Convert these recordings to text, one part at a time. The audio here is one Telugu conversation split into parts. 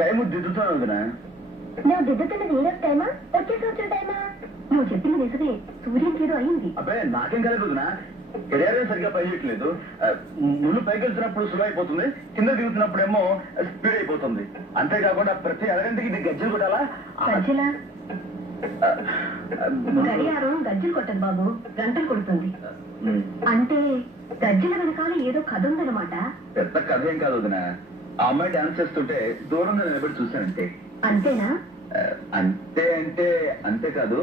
టైం దిద్దుతాను వదినా. నువ్వు దిద్దుతున్నది ఈ రోజు టైమా వచ్చే సంవత్సరం టైమా? నువ్వు చెప్పింది నిజమే, సూర్యం ఏదో అయింది. అబ్బాయి నాకేం కలదు వదినా, కెరియర్ సరిగ్గా పనిచేయట్లేదు. ముందు పైకి వెళ్తున్నప్పుడు స్లో అయిపోతుంది, కింద దిగుతున్నప్పుడేమో స్పీడ్ అయిపోతుంది. అంతేకాకుండా ప్రతి అరగంటకి ఇది గజ్జలు కొట్టాలా? గజ్జలా? గడియారం గజ్జలు కొట్టదు బాబు, గంటలు కొడుతుంది. అంటే గజ్జల వెనకాల ఏదో కథ ఉందన్నమాట. పెద్ద కథ ఏం కాదు వదినా, ఆ అమ్మాయి డాన్స్ చేస్తుంటే దూరంగా నిలబడి చూశానంటే. అంతేనా? అంతే అంటే అంతేకాదు,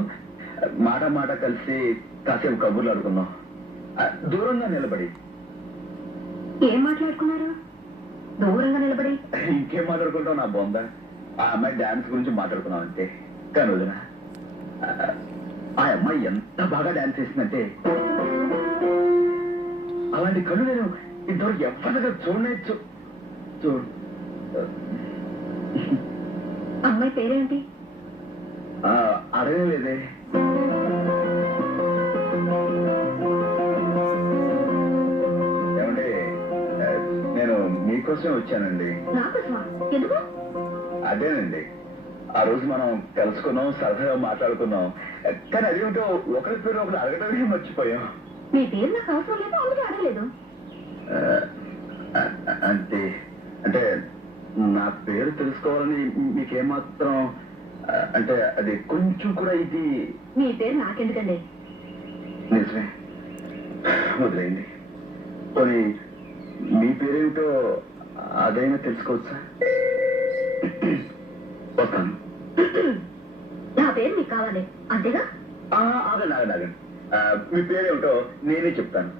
మాట మాట కలిసి కాసేపు కబుర్లు ఆడుకున్నాం దూరంగా నిలబడి. ఏం మాట్లాడుకున్నారు దూరంగా నిలబడి? ఇంకేం మాట్లాడుకుంటావు నా బొంద, ఆ అమ్మాయి డాన్స్ గురించి మాట్లాడుకున్నాం అంతే. కానీ వదిన, ఆ అమ్మాయి ఎంత బాగా డాన్స్ చేసిందంటే అలాంటి కళ్ళు నేను ఇంతవరకు ఎవరిగా చూడలేదు. చూడు. అమ్మాయి పేరేంటి? అడగలేదే. ఏమండి, నేను మీకోసమే వచ్చానండి. నాకోసమా? ఎందుకు? అదేనండి, ఆ రోజు మనం కలుసుకున్నాం, సరదాగా మాట్లాడుకున్నాం. కానీ అదేమిటో ఒకరి పేరు ఒకరు అడగటమే మర్చిపోయాం. మీ పేరు నాకు అవసరం లేదు, అందుకే అడగలేదు. అంటే అంటే నా పేరు తెలుసుకోవాలని మీకేమాత్రం అంటే అది కొంచెం కూడా ఇది. మీ పేరు నాకెందుకండి? నిజమే, వదిలేయండి. పోనీ మీ పేరేమిటో అదైనా తెలుసుకోవచ్చా? వస్తాను. నా పేరు మీకు కావాలి అంతేగా? ఆగండి ఆగండి ఆగండి, మీ పేరేమిటో నేనే చెప్తాను.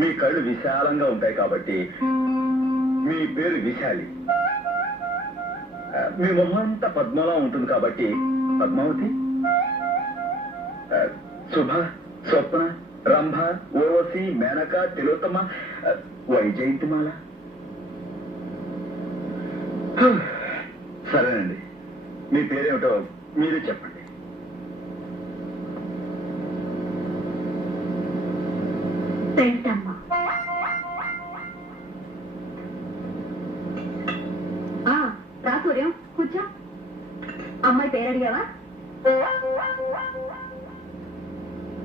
మీ కళ్ళు విశాలంగా ఉంటాయి కాబట్టి మీ పేరు విశాలి. మీ మొహం అంతా పద్మలా ఉంటుంది కాబట్టి పద్మావతి. శుభ, స్వప్న, రంభ, ఓర్వశి, మేనక, తిలోత్తమ, వైజయంతిమాల. సరేనండి, మీ పేరేమిటో మీరే చెప్పండి. పెంటమ్మ. రా సూర్యం, కూర్చో. అమ్మాయి పేరు అడిగావా?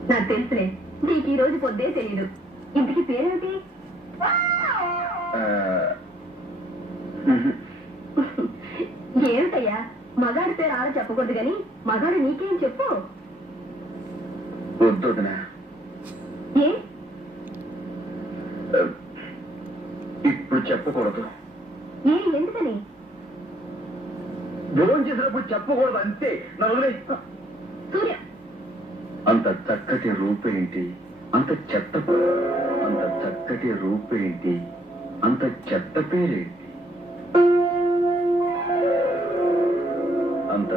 నాకు తెలుసులే, నీకు ఈ రోజు పొద్దే తెలీదు. ఇంటికి పేరేమిటి? ఏమిటయ్యా, మగాడి పేరు ఆడ చెప్పకూడదు గాని మగాడు నీకేం చెప్పు. వద్దునా, ఏ ఇప్పుడు చెప్పకూడదు. ఏ ఎందుకని? భోజనం చేసినప్పుడు చెప్పకూడదు అంతే. నా వదిలే. సూర్య, అంత చక్కటి రూపేంటి, అంత చక్కటి రూపేంటి, అంత చెత్త పేరేంటి, అంత